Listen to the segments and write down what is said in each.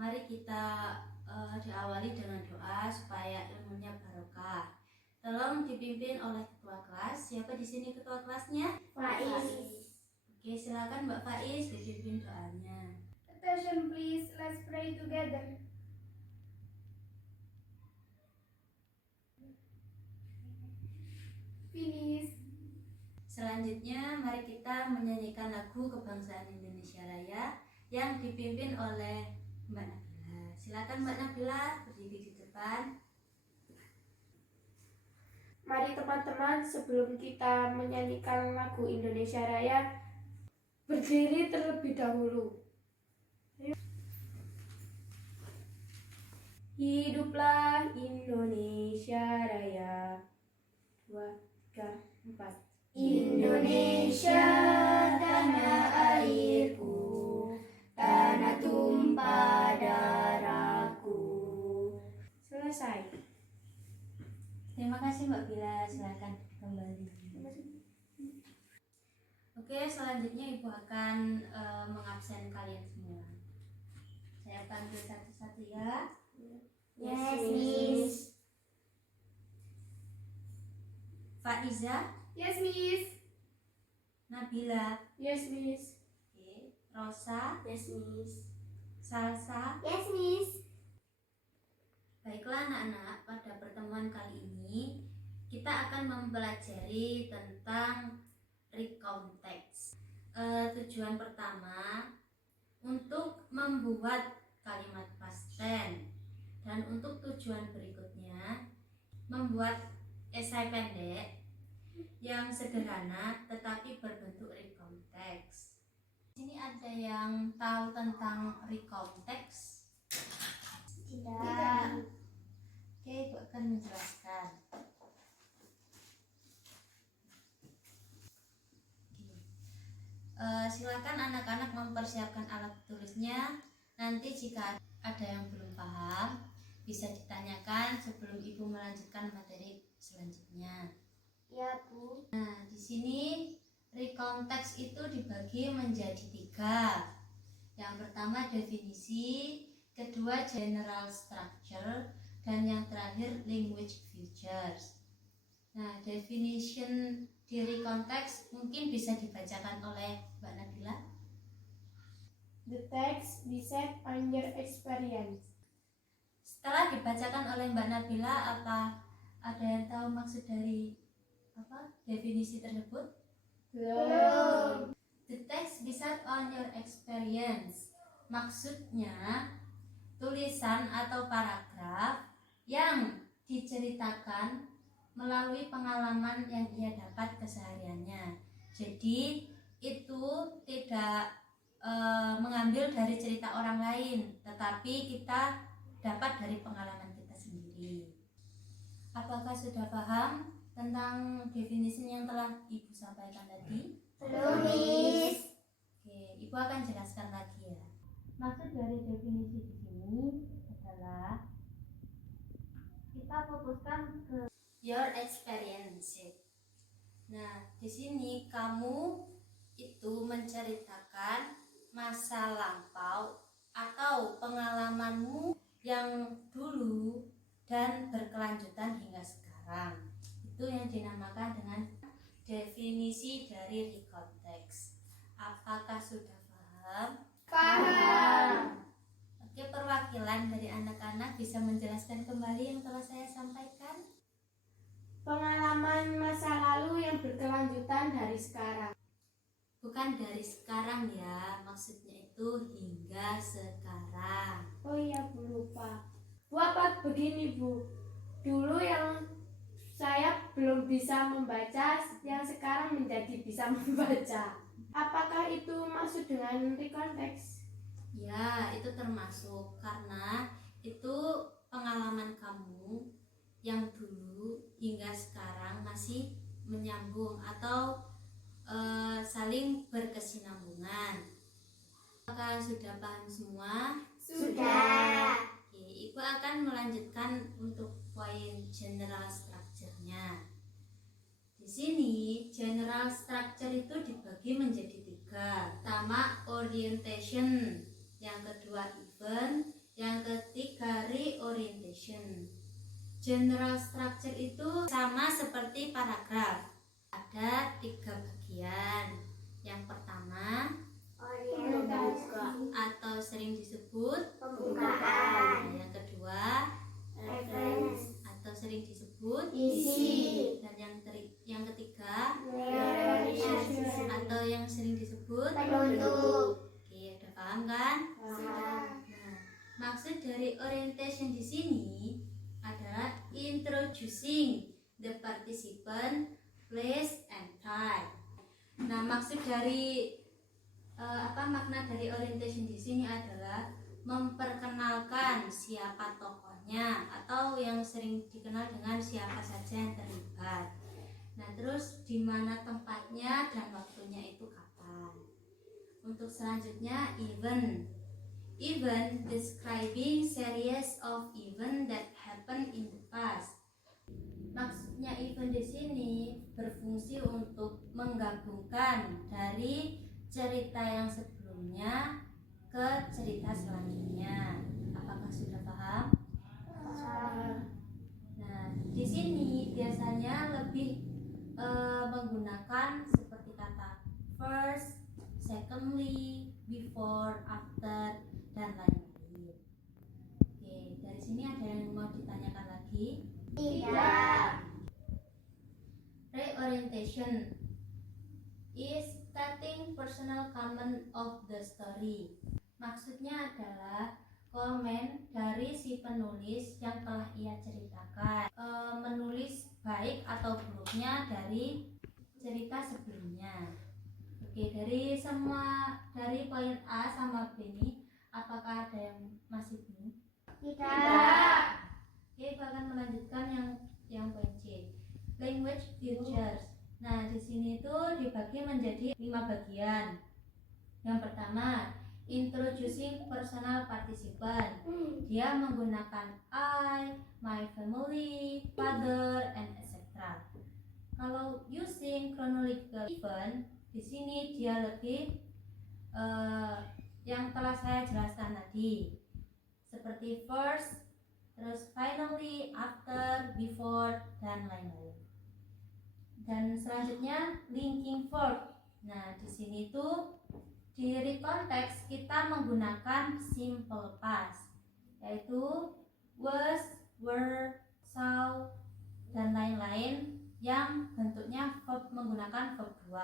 Mari kita diawali dengan doa supaya ilmunya barokah. Tolong dipimpin oleh ketua kelas. Siapa di sini ketua kelasnya? Faiz. Oke, silakan Mbak Faiz dipimpin doanya. Attention please, let's pray together. Finish. Selanjutnya mari kita menyanyikan lagu Kebangsaan Indonesia Raya yang dipimpin oleh Mbak Nabila. Silakan Mbak Nabila berdiri di depan. Mari teman-teman, sebelum kita menyanyikan lagu Indonesia Raya, berdiri terlebih dahulu. Hiduplah Indonesia Raya. 2, 3, 4. Indonesia tanah airku, tanah tumpah darahku. Selesai. Terima kasih Mbak Bila, silakan kembali. Oke, selanjutnya Ibu akan mengabsen kalian semua. Saya panggil satu-satu ya. Yes, Miss. Faiza, Yes, Miss. Nabila, Yes, Miss. oke. Rosa, Yes, Miss. Salsa. Yes, Miss. Baiklah anak-anak, pada pertemuan kali ini kita akan mempelajari tentang recount text. Tujuan pertama untuk membuat kalimat past tense, dan untuk tujuan berikutnya membuat esai pendek yang sederhana tetapi berbentuk recount text. Ini ada yang tahu tentang recount text? Tidak. Oke, Ibu akan menjelaskan. Silakan anak-anak mempersiapkan alat tulisnya. Nanti jika ada yang belum paham, bisa ditanyakan sebelum Ibu melanjutkan materi selanjutnya. Ya, Bu. Nah, di sini recount text itu dibagi menjadi 3. Yang pertama definisi, kedua general structure, dan yang terakhir language features. Nah, definition di recount text mungkin bisa dibacakan oleh Mbak Nabila. The text based on your experience. Setelah dibacakan oleh Mbak Nabila, apa ada yang tahu maksud dari definisi tersebut? Belum. The text based on your experience maksudnya tulisan atau paragraf yang diceritakan melalui pengalaman yang ia dapat kesehariannya. Jadi itu tidak mengambil dari cerita orang lain, tetapi kita dapat dari pengalaman kita sendiri. Apakah sudah paham tentang definisi yang telah Ibu sampaikan tadi? Belum, Miss. Oke, Ibu akan jelaskan lagi ya. Maksud dari definisi di sini adalah kita fokuskan ke your experience. Nah, di sini kamu itu menceritakan masa lampau atau pengalamanmu yang dulu dan berkelanjutan hingga sekarang. Itu yang dinamakan dengan definisi dari recount text. Apakah sudah paham? Paham. Oke, perwakilan dari anak-anak bisa menjelaskan kembali yang telah saya sampaikan. Pengalaman masa lalu yang berkelanjutan dari sekarang. Bukan dari sekarang ya, maksudnya itu hingga sekarang. Oh iya, Bu, lupa. Bu, apa begini, Bu? Dulu yang saya belum bisa membaca, yang sekarang menjadi bisa membaca. Apakah itu maksud dengan recount text? Ya, itu termasuk karena itu pengalaman kamu yang dulu hingga sekarang masih menyambung atau saling berkesinambungan. Apakah sudah paham semua? Sudah. Oke, Ibu akan melanjutkan untuk poin general structure-nya. Di sini general structure itu dibagi menjadi 3. Pertama orientation, yang kedua event, General structure itu sama seperti paragraf. Ada 3 bagian. Yang pertama atau sering disebut Pembukaan. yang kedua atau sering disebut Isi. dan yang ketiga Realisasi. atau yang sering disebut Penutup. Oke, udah paham kan? Paham. Nah, maksud dari orientation di sini adalah introducing the participant, place, and time. Nah, maksud dari makna dari orientation di sini adalah memperkenalkan siapa tokohnya atau yang sering dikenal dengan siapa saja yang terlibat. Nah, terus di mana tempatnya dan waktunya itu kapan. Untuk selanjutnya event describing series of event that happen in the past. Maksudnya event di sini berfungsi untuk menggabungkan dari cerita yang sebelumnya ke cerita selanjutnya. Apakah sudah paham? Nah, di sini biasanya lebih menggunakan seperti kata first, secondly, before, after, dan lain-lain. Oke, dari sini ada yang mau ditanyakan lagi? Tidak. Reorientation is stating personal comment of the story. Maksudnya adalah komen dari si penulis yang telah ia ceritakan, menulis baik atau buruknya dari cerita sebelumnya. Oke, dari poin A sama B ini, apakah ada yang masih bingung? Tidak. Oke, aku akan melanjutkan yang poin C. Language features. Nah, di sini itu dibagi menjadi 5 bagian. Yang pertama, introducing personal participant. Dia menggunakan I, my family, father, and etc. Kalau using chronological event, di sini dia lebih yang telah saya jelaskan tadi, seperti first, terus finally, after, before, dan lain-lain. Dan selanjutnya linking verb. Nah, di sini tuh di recontext kita menggunakan simple past, yaitu was, were, saw, dan lain-lain yang bentuknya verb menggunakan verb 2.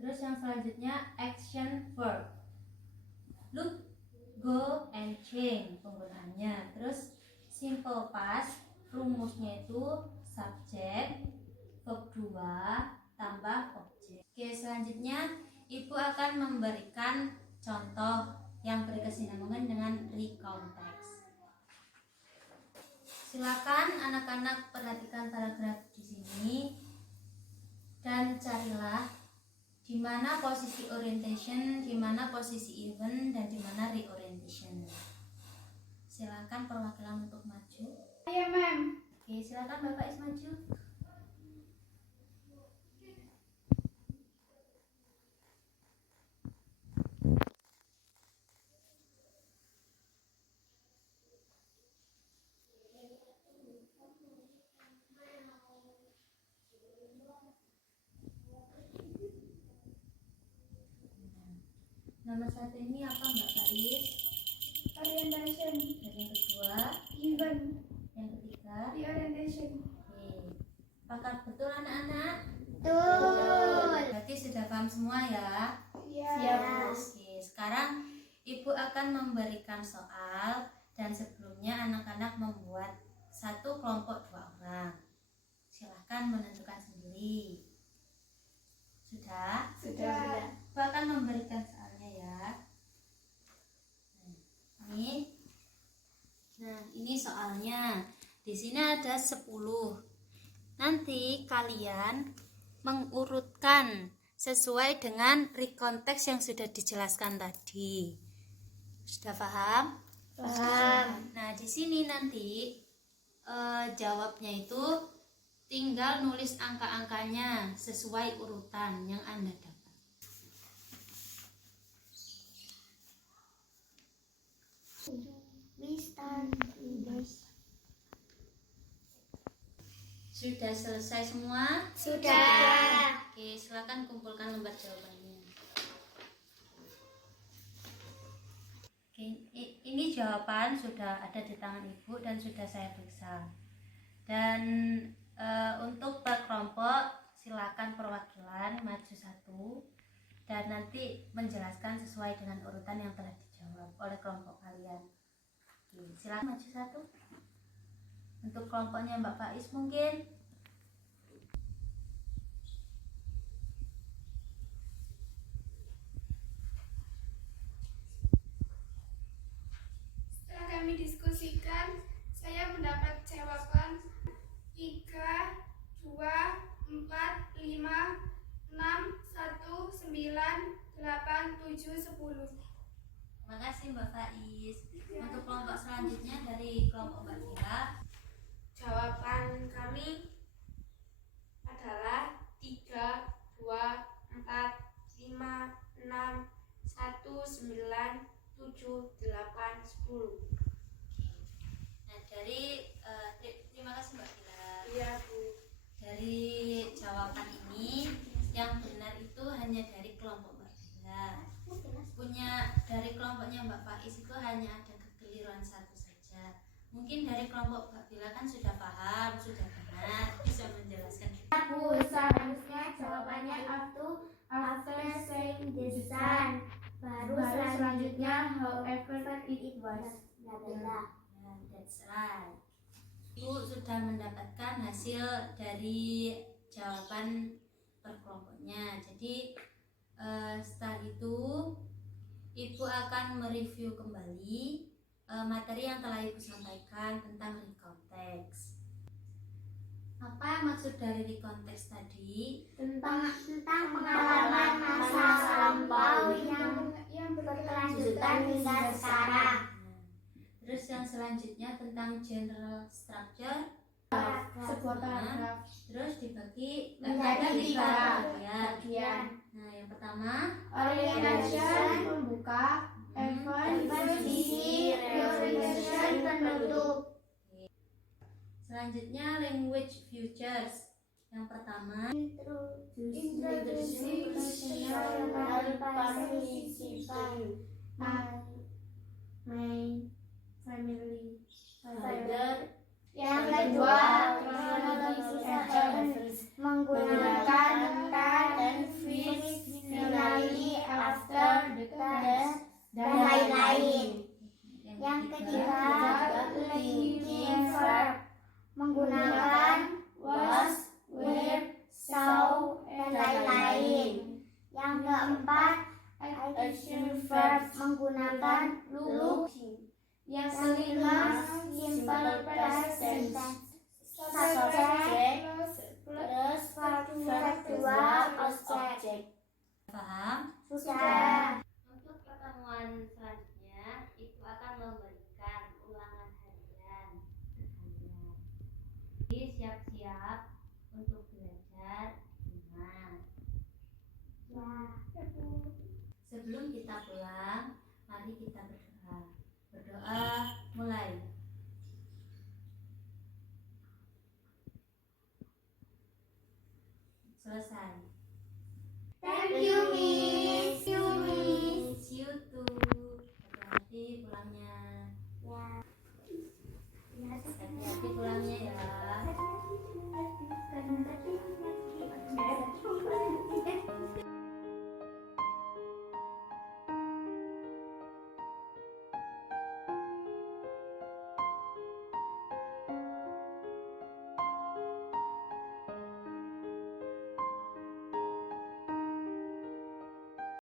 Terus yang selanjutnya action verb. Look, go, and change penggunaannya. Terus simple past rumusnya itu subjek, verb 2 tambah objek. Oke, selanjutnya Ibu akan memberikan contoh yang berkesinambungan dengan recontext. Silakan anak-anak perhatikan paragraf di sini dan carilah di mana posisi orientation, di mana posisi event, dan di mana reorientation. Silakan perwakilan untuk maju. Iya, Ma'am. Oke, silakan Bapak Is maju. Nomor 1 ini apa Mbak Faiz? Orientation. Dan yang kedua, Event. yang ketiga, Reorientation. oke. Apakah betul anak-anak? Betul. Berarti sudah paham semua ya? Siap. Oke, sekarang Ibu akan memberikan soal dan sebelumnya anak-anak membuat satu kelompok 2 orang. Silahkan menentukan sendiri. Sudah? Sudah. Ibu akan memberikan soalnya ya. Nah, ini soalnya. Di sini ada 10. Nanti kalian mengurutkan sesuai dengan recontext yang sudah dijelaskan tadi. Sudah paham? Paham. Nah, di sini nanti jawabnya itu tinggal nulis angka-angkanya sesuai urutan yang Anda dapat. We start with this. Sudah selesai semua? Sudah. Oke, silakan kumpulkan lembar jawabannya. Oke, ini jawaban sudah ada di tangan Ibu dan sudah saya periksa. Dan untuk per kelompok silakan perwakilan maju satu dan nanti menjelaskan sesuai dengan urutan yang telah dijawab oleh kelompok kalian. Oke, silakan maju satu. Untuk kelompoknya Mbak Faiz mungkin. Setelah kami diskusikan, saya mendapat jawaban 3, 2, 4, 5, 6, 1, 9, 8, 7, 10. Terima kasih Mbak Faiz. Untuk kelompok selanjutnya dari kelompok Mbak Dira. Jawaban kami adalah 3, 2, 4, 5, 6, 1, 9, 7, 8, 10. Nah, terima kasih Mbak Dira. Iya, Bu. Dari jawaban ini yang benar itu hanya dari kelompok Mbak Dira. Dari kelompoknya Mbak Faiz itu hanya ada kekeliruan satu saja. Mungkin dari kelompok Mbak Bila kan sudah paham, sudah benar, bisa menjelaskan. Bu, seharusnya jawabannya after saying this one. Baru selanjutnya however it was. That's right. Ibu sudah mendapatkan hasil dari jawaban per kelompoknya. Jadi setelah itu Ibu akan mereview kembali materi yang telah Ibu sampaikan tentang recontext. Apa maksud dari recontext tadi? Tentang pengalaman masa lampau yang berkelanjutan hingga sekarang. Terus yang selanjutnya tentang general structure. Sebuah paragraf Terus dibagi Menjadi tiga 3 bagian. Nah, yang pertama orientation membuka, event isi, reorientation penutup. Selanjutnya language features. Yang pertama Introducing personal participant. main, family, Father. Yang kedua, chronological events menggunakan dan finally, after, the, dan lain-lain. Yang ketiga, linking verb menggunakan was, were, saw, dan lain-lain. Yang keempat, action verb menggunakan look. Yang kelima, simple past tense. Subject plus verb 2 object. paham? Sudah. Untuk pertemuan selanjutnya, Ibu akan memberikan ulangan harian ke kalian. Jadi siap-siap untuk belajar di rumah. Ya. Sebelum kita pulang, mari kita berdoa.